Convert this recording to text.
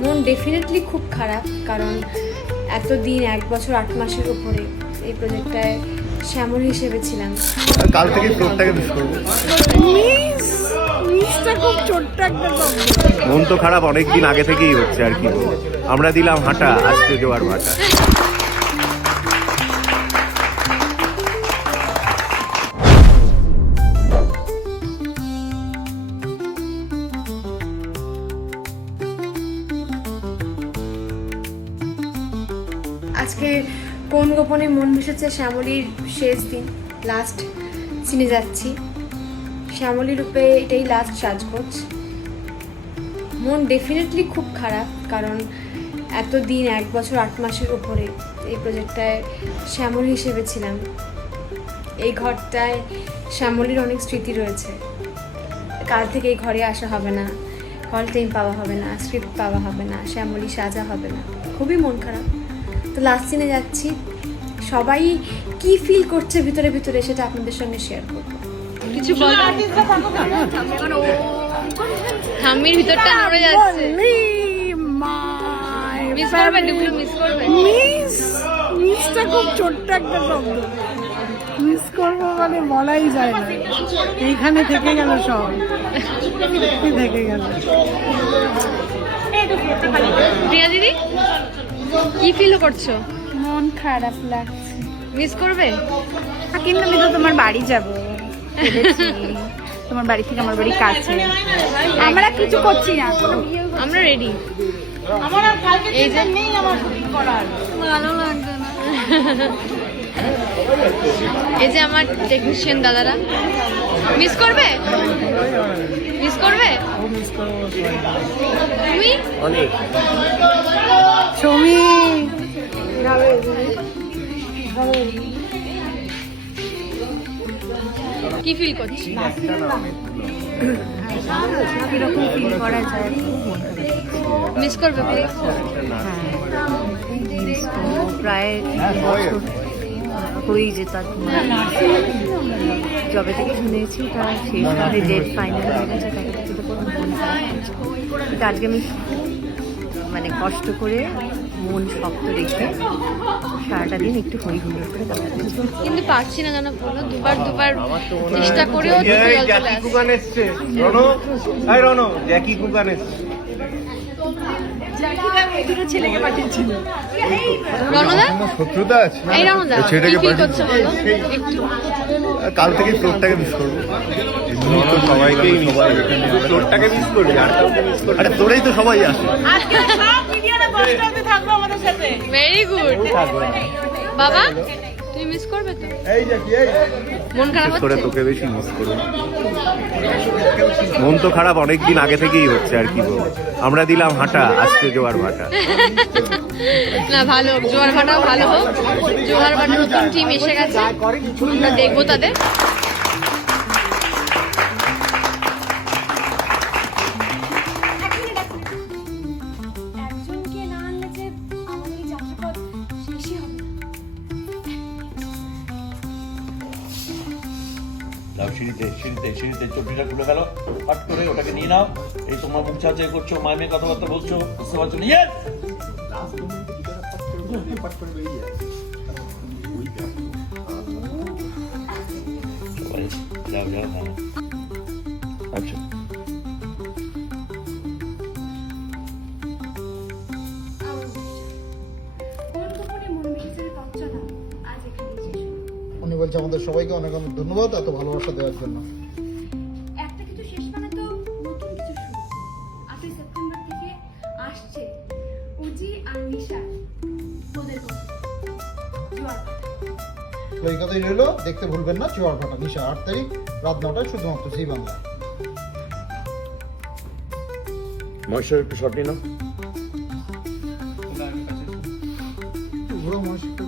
মন ডেফিনেটলি খুব খারাপ কারণ এত দিন এক বছর আট মাসের উপরে এই প্রজেক্টটায় শ্যামল হিসেবে ছিলাম। আর কাল থেকে ফ্লোরটাকে মিস করব। মিস মিসটা খুব ছোট্ট একটা মন তো খারাপ অনেক দিন আগে থেকেই হচ্ছে আর কি। আমরা দিলাম হাঁটা আজকে জোয়ার ভাটা। আজকে কোন গোপনে মন মিশেছে শ্যামলীর শেষ দিন? লাস্ট সিনে যাচ্ছি। শ্যামলী রূপে এটাই লাস্ট সাজগোজ। মন ডেফিনেটলি খুব খারাপ, কারণ এত দিন এক বছর, আট মাসের উপরে এই প্রজেক্টটায় শ্যামল হিসেবে ছিলাম। এই ঘরটায় শ্যামলীর অনেক স্মৃতি রয়েছে। কাল থেকে এই ঘরে আসা হবে না। কল টাইম পাওয়া হবে না স্ক্রিপ্ট পাওয়া হবে না, শ্যামলী সাজা হবে না। খুবই মন খারাপ। তো লাস্ট সিনে যাচ্ছি। সবাই কি ফিল করছে ভিতরে ভিতরে সেটা আপনাদের সঙ্গে শেয়ার করব। কিছু ঠাম্মির ভিতরটা নড়ে যাচ্ছে। মিস করবে ডিপ্লো মিস করবে মিস মিসটা খুব ছোট্ট একটা শব্দ। মিস করব মানে বলাই যায় না। এইখানে থেকে গেল সব। থেকে গেল। দিদি? কি ফিল করছ? মন খারাপ লাগছে। মিস করবে? কিন্তু আমি তো তোমার বাড়ি যাব। তোমার বাড়ি থেকে আমার বাড়ি কাছে। আমরা কিছু করছি না। আমরা রেডি এই যে ভালো লাগবে না। এই যে আমার টেকনিশিয়ান দাদারা। মিস করবে? মিস করবে? তুমি? অনেক। ছবি কি ফিল করছি? কীরকম ফিল করা যায়? মিস করবে প্লিজ প্রায় বছর। হয়েই যেত। যবে থেকে শুনেছি তার শেষ হবে ডেট ফাইনাল হয়ে গেছে তাকে কিছু তো কোনো মন কিন্তু আজকে আমি মানে কষ্ট করে মন শক্ত রেখে সারাটা দিন একটু হই হুল্লোড় করে কিন্তু পারছি না জানো বলো? দুবার দুবার চেষ্টা করেও জ্যাকি কুকান এসছে। রনো রনো জ্যাকি কুকান এসছে। শত্রুতা আছে। এই রণদা। ছেলেটাকে পাঠিয়েছি। করছ বলো? একটু। কাল থেকে ফ্লোরটাকে মিস করব। সবাইকেই সবাই ফ্লোরটাকে মিস করবি আর মিস করবি আরে তোরেই তো সবাই আসে। ভেরি গুড বাবা? তুমি মিস করবে তো? মন খারাপ বিশেষ করে হচ্ছে? তোকে বেশি মিস করব মন তো খারাপ অনেক দিন আগে থেকেই হচ্ছে আর কি বলব। আমরা দিলাম হাঁটা আজকে জোয়ার ভাটা। না ভালো জোয়ার ভাটাও ভালো হোক। জোয়ার ভাটা নতুন টিম এসে গেছে। আমরা দেখব তাদের। যাও সিঁড়িতে সিঁড়িতে সিঁড়িতে চটিটা খুলে গেল হট করে ওটাকে নিয়ে নাও। এই তোমার মুখ চাচে করছ মায়ের কথাবার্তা বলছো বুঝতে পারছ নিয়ে যাও যাও। আচ্ছা। বলছে আমাদের সবাইকে অনেক অনেক ধন্যবাদ এত ভালোবাসা দেওয়ার জন্য। একটা কিছু শেষ মানে তো নতুন কিছু শুরু। আটই সেপ্টেম্বর থেকে আসছে উজি আর নিশা তোদের কথা জোয়ার ভাটা। তো এই কথাই রইল দেখতে ভুলবেন না চুয়ার ভাটা নিশা আট তারিখ রাত নটায় শুধুমাত্র সেই বাংলা। মহেশ্বর একটু শর্ট নিন একটু ঘুরো মহেশ একটু।